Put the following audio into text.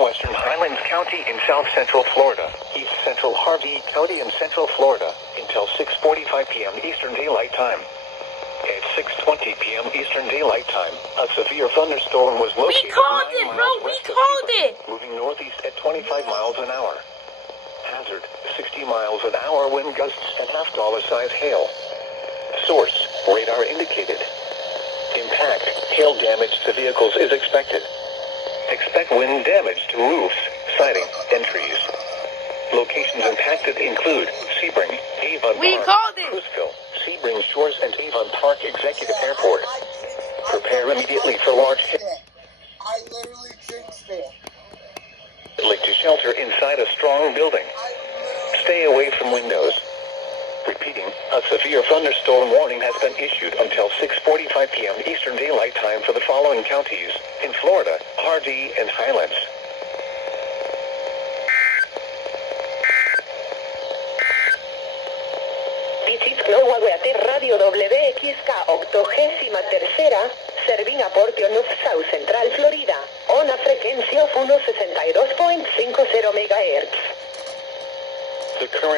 southwestern Highlands County in south-central Florida, east-central Harvey County in central Florida, until 6:45 p.m. Eastern Daylight Time. At 6:20 p.m. Eastern Daylight Time, a severe thunderstorm was located. We called it, bro. We called it. Moving northeast at 25 miles an hour. Hazard, 60 miles an hour wind gusts and half-dollar size hail. Source, radar indicated. Impact, hail damage to vehicles is expected. Expect wind damage to roofs, siding, and trees. Locations impacted include Sebring, Avon Park, Cruiseville, Sebring Shores, and Avon Park Executive Airport. Prepare immediately for large hail. I literally jinxed it. To shelter inside a strong building. Stay away from windows. Repeating, a severe thunderstorm warning has been issued until 6:45 p.m. Eastern Daylight Time for the following counties in Florida, Hardy, and Highlands. This is WXK Radio WXK83A's, serving a portion of South Central Florida, on a frequency of 162.50 MHz. The current